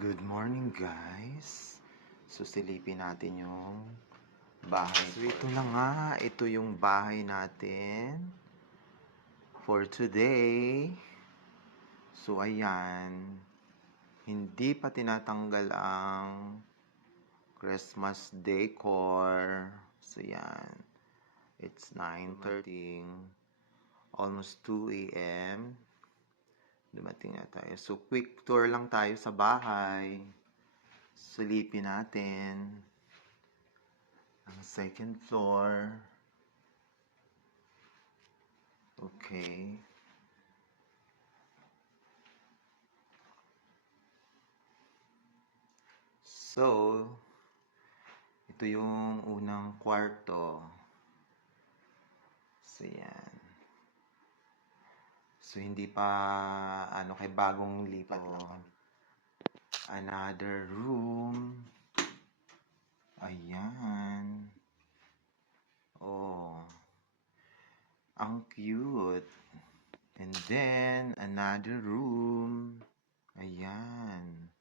Good morning guys. So silipin natin yung bahay. So ito na nga, ito yung bahay natin for today. So ayan, hindi pa tinatanggal ang Christmas decor. So yan, it's 9:30, almost 2 a.m. Dumating na tayo. So, quick tour lang tayo sa bahay. Silipin natin ang second floor. Okay. So, ito yung unang kwarto. So, yan. So, hindi pa, kay bagong lipat lang. Another room. Ayan. Oh. Ang cute. And then, another room. Ayan.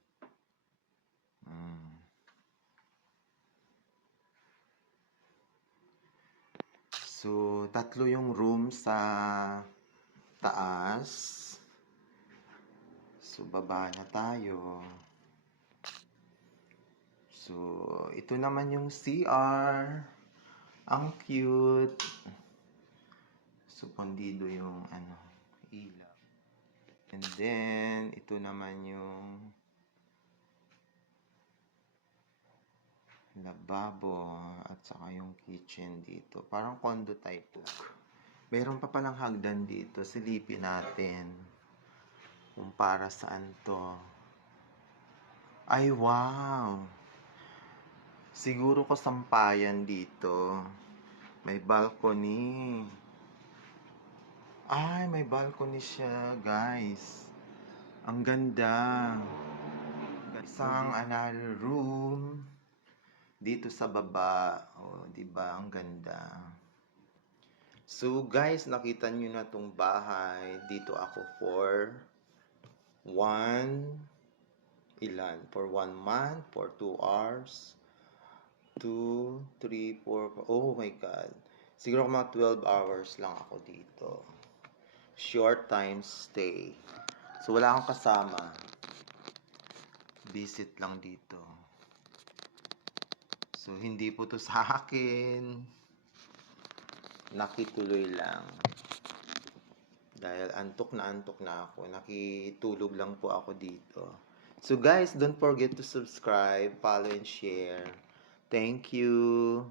So, tatlo yung room sa taas. So, baba na tayo. So, ito naman yung CR. Ang cute. So, pondido yung ilaw. And then, ito naman yung lababo at saka yung kitchen dito. Parang condo type lang. Meron pa palang hagdan dito. Silipin natin kung para saan to. Ay, wow! Siguro kasampayan dito. May balcony. Ay, may balcony siya, guys. Ang ganda. Isang another room dito sa baba. Oh, 'di ba? Ang ganda. So, guys, nakita niyo na tong bahay. Dito ako for for 1 month, for 2 hours, 2, 3, 4, oh my God. Siguro mga 12 hours lang ako dito. Short time stay. So, wala akong kasama. Visit lang dito. So, hindi po to sa akin. Nakituloy lang. Dahil antok na ako. Nakitulog lang po ako dito. So, guys, don't forget to subscribe, follow, and share. Thank you.